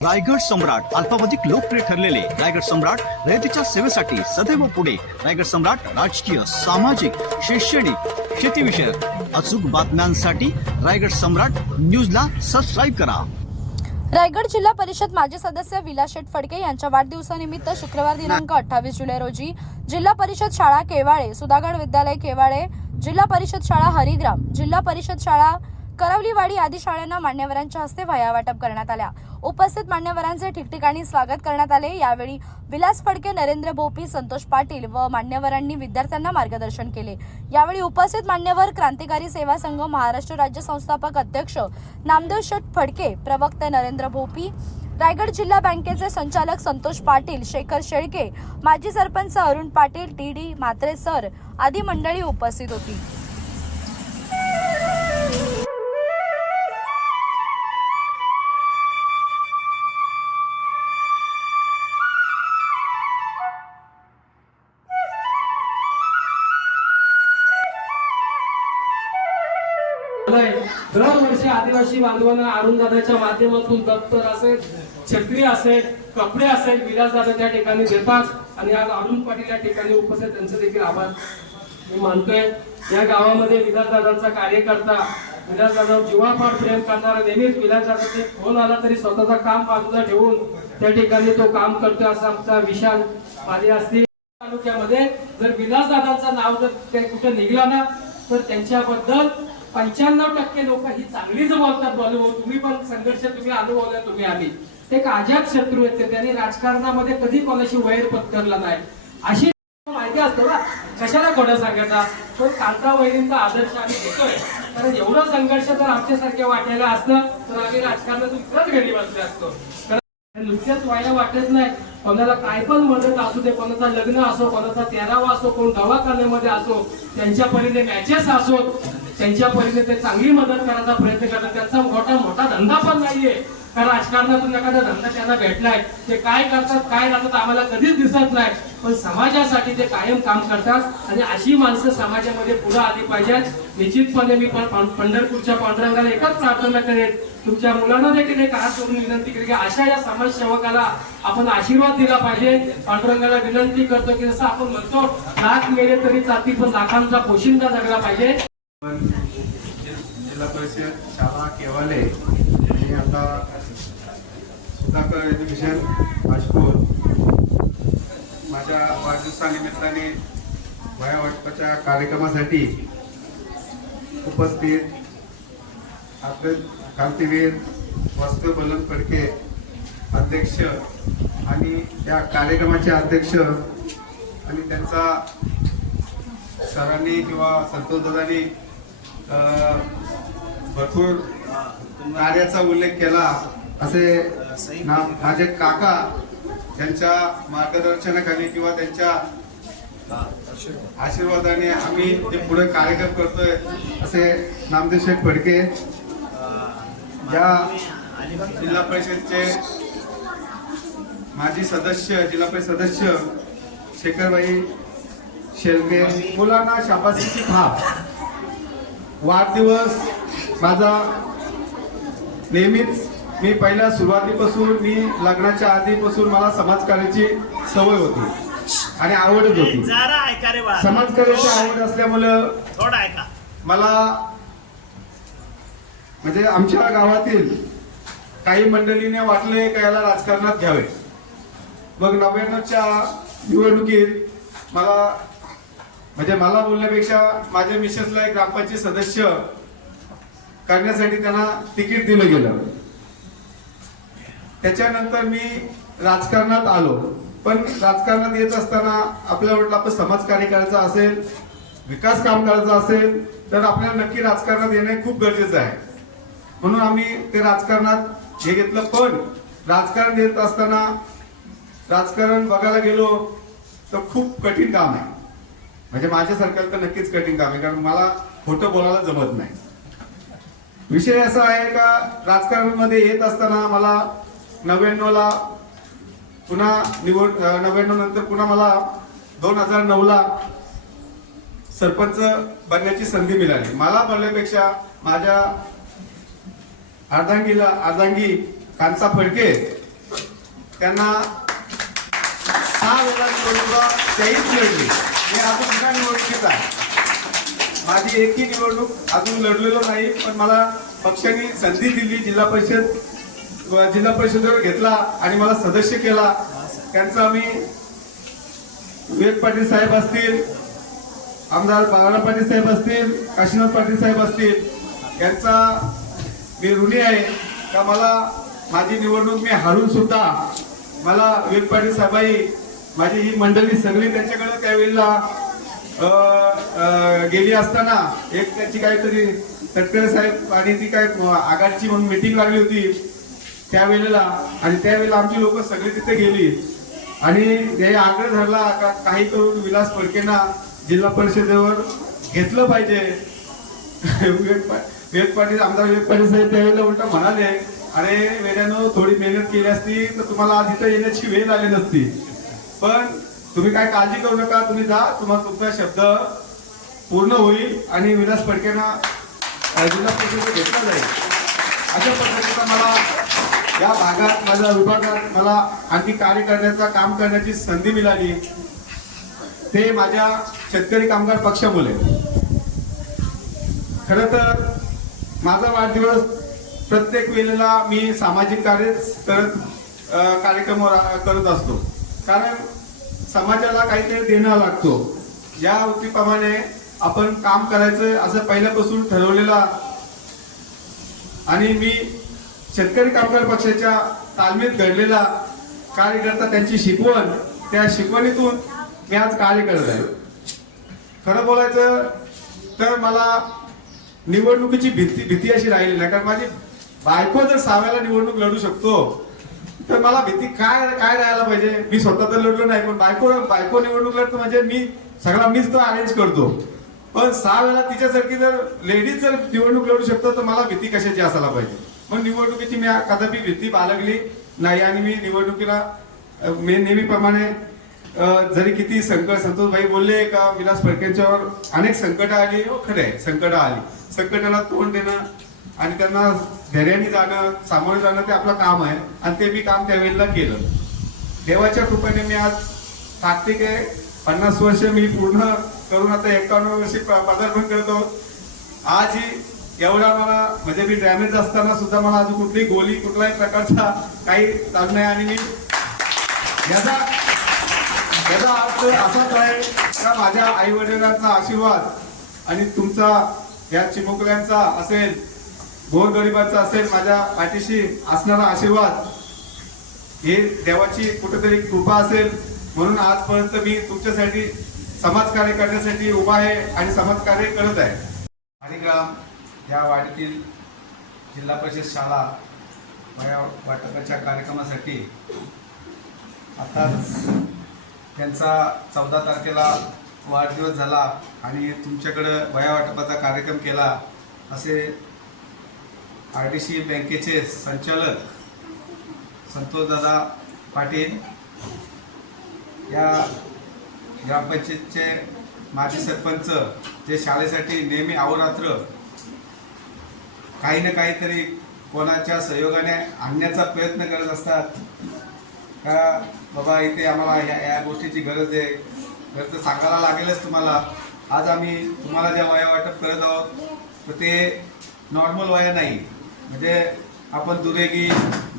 रायगड सम्राट अल्पावधिक लोकप्रिय ठरलेले रायगड सम्राट रयतेच्या सेवेसाठी सदैव पुढे. रायगड सम्राट राजकीय सामाजिक शैक्षणिक शेतीविषयक अचूक बातम्यांसाठी रायगड सम्राट न्यूजला सबस्क्राईब करा. रायगड जिल्हा परिषद माजी सदस्य विलास शेठ फडके यांच्या वाढदिवसानिमित्त शुक्रवार दिनांक अठ्ठावीस जुलै रोजी जिल्हा परिषद शाळा केवाळे सुधागड विद्यालय केवाळे जिल्हा परिषद शाळा हरिग्राम जिल्हा परिषद शाळा करवलीवाडी आदी शाळांना मान्यवरांच्या हस्ते वयावाटप वाटप करण्यात आल्या. उपस्थित मान्यवरांचे ठिकठिकाणी स्वागत करण्यात आले. यावेळी विलास फडके नरेंद्र भोपी संतोष पाटील व मान्यवरांनी विद्यार्थ्यांना मार्गदर्शन केले. यावेळी उपस्थित मान्यवर क्रांतिकारी सेवा संघ महाराष्ट्र राज्य संस्थापक अध्यक्ष नामदेव शेठ फडके प्रवक्ते नरेंद्र भोपी रायगड जिल्हा बँकेचे संचालक संतोष पाटील शेखर शेळके माजी sarpanch Arun Patil T D Mhatre sir आदी मंडळी उपस्थित होती. आलंय. दरवर्षी आदिवासी बांधवांना अरुणदादाच्या माध्यमातून दप्तर असेल छत्री असेल कपडे असेल विलासदादा त्या ठिकाणी देतात. आणि आज अरुण पाटील या ठिकाणी उपस्थित त्यांचे देखील आभार मी मानतोय. या गावामध्ये विलासदादांचा कार्यकर्ता विलासदादा जीवापाड प्रेम करणारा नेहमीच विलासदादाचे फोन आला तरी स्वतःचा काम बाजूला ठेवून त्या ठिकाणी तो काम करतोय असा आमचा विशाल माझे असतील तालुक्यामध्ये जर विलासदादांचं नाव जर ते कुठे निघला ना तर त्यांच्याबद्दल पंच्याण्णव टक्के लोक ही चांगलीच बोलतात बोलू तुम्ही पण संघर्ष तुम्ही अनुभवला तुम्ही आम्ही. ते एक अजात शत्रू आहेत त्यांनी राजकारणामध्ये कधी कोणाशी वैर पत्करला नाही. अशी माहिती असतो ना. कशाला खोटं सांगायचा? पण कांता वहिनींचा आदर्श आम्ही घेतोय. कारण एवढं संघर्ष जर आमच्यासारख्या वाटायला असलं तर आम्ही राजकारणातून खरंच घरी बसले असतो. कारण नुसत्याच व्हायला वाटत नाही. कोणाला काय पण मदत असू दे कोणाचा लग्न असो कोणाचा तेरावा असो कोण दवाखान्यामध्ये असो त्यांच्या परीने मॅचेस असो त्यांच्या परीने ते चांगली मदत करायचा प्रयत्न करतात. त्यांचा मोठा मोठा धंदा पण नाहीये. कारण राजकारणातून एखादा धंदा त्यांना भेटलाय. ते काय करतात काय राहतात आम्हाला कधीच दिसत नाही. पण समाजासाठी ते कायम काम करतात आणि अशी माणसं समाजामध्ये पुढे आली पाहिजेत. निश्चितपणे मी पण पंढरपूरच्या पांडुरंगाला एकच प्रार्थना करेन. तुमच्या मुलांना देखील एक हात जोडून विनंती करेन की अशा या समाजसेवकाला आपण आशीर्वाद दिला पाहिजे. पांडुरंगाला विनंती करतो की जसं आपण म्हणतो लाख मेले तरी चाती पण लाखांचा पोशिंदा जगला पाहिजे. जिल्हा परिषद शाळा केवाले आणि आता सुधाकर एज्युकेशन हायस्कूल माझ्या वाढदिवसानिमित्ताने वया वाटपाच्या कार्यक्रमासाठी उपस्थित आपले क्रांतीवीर वासुदेव बलन फडके अध्यक्ष आणि त्या कार्यक्रमाचे अध्यक्ष आणि त्यांचा सरांनी किंवा संतोष दादांनी भरपूर कार्याचा उल्लेख केला. असे ना माझे काका त्यांच्या मार्गदर्शनाखाली किंवा त्यांच्या आशीर्वादाने आम्ही ते पुढे कार्यक्रम करतोय असे नामदेव शेठ फडके या जिल्हा परिषदचे माजी सदस्य जिल्हा परिषद सदस्य शेखरबाई शेलके मुलांना शाबासीची थाप. वाढदिवस. माझा नेहमीच मी पहिल्या सुरुवातीपासून मी लग्नाच्या आधीपासून मला समाजकार्याची सवय होती. आणि आवडच होती. समाजकार्याची आवड असल्यामुळं थोडं ऐका. मला म्हणजे आमच्या गावातील काही मंडळीने वाटले का याला राजकारणात घ्यावे. मग नव्याण्णवच्या निवडणुकीत मला म्हणजे मला बोलण्यापेक्षा माझ्या मिसेसला एक ग्रामपंचायत सदस्य करण्यासाठी त्यांना तिकीट दिलं गेलं. त्याच्यानंतर मी राजकारणात आलो. पण राजकारणात येत असताना आपल्या वाटलं आपण समाजकार्य करायचं असेल विकास काम करायचं असेल तर आपल्याला नक्की राजकारणात येणे खूप गरजेचं आहे. म्हणून आम्ही ते राजकारणात हे घेतलं. पण राजकारण येत असताना राजकारण बघायला गेलो तर खूप कठीण काम आहे. म्हणजे माझ्यासारख्याला तर नक्कीच कठीण काम आहे कारण मला खोटं बोलायला जमत नाही. विषय असा आहे का राजकारणामध्ये येत असताना मला नव्याण्णवला पुन्हा निवड नव्याण्णव नंतर पुन्हा मला दोन हजार नऊला सरपंच बनण्याची संधी मिळाली. मला बनल्यापेक्षा माझ्या अर्धांगीला अर्धांगी कांता फडके त्यांना सहा वेळा निवडणुका त्याहीच मी आता पुन्हा निवडणुकीत आहे. माझी एकही निवडणूक अजून लढलेलो नाही पण मला पक्षाने संधी दिली जिल्हा परिषद जिल्हा परिषदेवर घेतला आणि मला सदस्य केला. त्यांचा मी विवेक पाटील साहेब असतील आमदार बाळाराम पाटील साहेब असतील काशीनाथ पाटील साहेब असतील यांचा मी ऋणी आहे. का मला माझी निवडणूक मी हारून सुद्धा मला विवेक पाटील साहेबाई माझी ही मंडळी सगळी त्यांच्याकडे त्यावेळेला गेली असताना एक त्याची काहीतरी तटकरे साहेब आणि ती काय आघाडीची म्हणून मिटिंग लागली होती त्यावेळेला आणि त्यावेळेला आमची लोक सगळी तिथे गेली. आणि हे आग्रह धरला का काही करून विलास फडकेंना जिल्हा परिषदेवर घेतलं पाहिजे. विवेक विवेक पाटील आमदार विवेक पाटील साहेब त्यावेळेला उलट म्हणाले अरे वेड्यानं थोडी मेहनत केली असती तर तुम्हाला आज इथं येण्याची वेळ आली नसती. पण तुम्ही काय काळजी करू नका तुम्ही जा तुम्हाला तुमचा शब्द पूर्ण होईल आणि विलास फडकेंना अ, जिल्हा परिषदेवर घेतला जाईल. अशा पद्धतीचा मला या भागात माझ्या विभागात मला आणखी कार्य करण्याचा काम करण्याची संधी मिळाली. ते माझ्या शेतकरी कामगार पक्षामुळे. खर तर माझा वाढदिवस प्रत्येक वेळेला मी सामाजिक कार्य करत कार्यक्रम करत असतो. कारण समाजाला काहीतरी देणं लागतो. या वृत्तीप्रमाणे आपण काम करायचं असं पहिल्यापासून ठरवलेला आणि मी शेतकरी कामगार पक्षाच्या तालमीत घडलेला कार्यकर्ता त्यांची शिकवण त्या शिकवणीतून मी आज कार्य करत आहे. खरं बोलायचं तर मला निवडणुकीची भीती भीती अशी राहिली नाही. कारण माझी बायको जर सहाव्याला निवडणूक लढू शकतो तर मला भीती काय काय राहायला पाहिजे? मी स्वतः तर लढलो नाही पण बायको बायको निवडणूक लढतो म्हणजे मी सगळा मीच तो अरेंज करतो. पण सहा वेळा तिच्यासारखी जर लेडीज जर निवडणूक लढू शकतो तर मला भीती कशाची असायला पाहिजे? मग निवडणुकीची मी कदापि भीती बाळगली नाही आणि मी निवडणुकीला मी नेहमीप्रमाणे जरी किती संकट संतोषभाई बोलले का विलास फडकेंच्यावर अनेक संकट आली हो खरे संकट आली. संकटाला तोंड देणं आणि त्यांना धैर्याने जाणं सामोरे जाणं ते आपलं काम आहे. आणि ते मी काम त्यावेळेला केलं. देवाच्या कृपेने मी आज कार्तिक आहे. पन्नास वर्ष मी पूर्ण करून आता एकावन्न वर्षी पदार्पण करतो आज ही एवढा मला म्हणजे मी डॅमेज असताना सुद्धा मला अजून कुठली गोली कुठल्याही प्रकारचा काही चालू नाही. आणि मी याचा याचा अर्थ असाच आहे का माझ्या आई वडिलांचा आशीर्वाद आणि तुमचा या चिमुकल्यांचा असेल गोरगरिबांचा असेल माझ्या पाठीशी असणारा आशीर्वाद हे देवाची कुठेतरी कृपा असेल. म्हणून आजपर्यंत मी तुमच्यासाठी समाजकार्य करण्यासाठी उभा आहे आणि समाजकार्य करत आहे. हरिग्राम या वाडीतील जिल्हा परिषद शाळा वया वाटपाच्या कार्यक्रमासाठी आताच त्यांचा चौदा तारखेला वाढदिवस झाला आणि तुमच्याकडं वया वाटपाचा कार्यक्रम केला असे आर डी सी बँकेचे संचालक संतोषदादा पाटील या ग्रामपंचायतचे माजी सरपंच जे शाळेसाठी नेहमी अहोरात्र काही ना काहीतरी कोणाच्या सहयोगाने आणण्याचा प्रयत्न करत असतात. का बाबा इथे आम्हाला या या गोष्टीची गरज आहे. गरज तर सांगायला लागेलच तुम्हाला. आज आम्ही तुम्हाला ज्या वया वाटप करत आहोत तर ते नॉर्मल वया नाही. म्हणजे आपण दुरेगी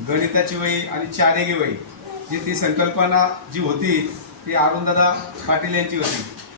गणिताची वही आणि चारेगी वही जी ती संकल्पना जी होती ती अरुणदादा पाटील यांची होती.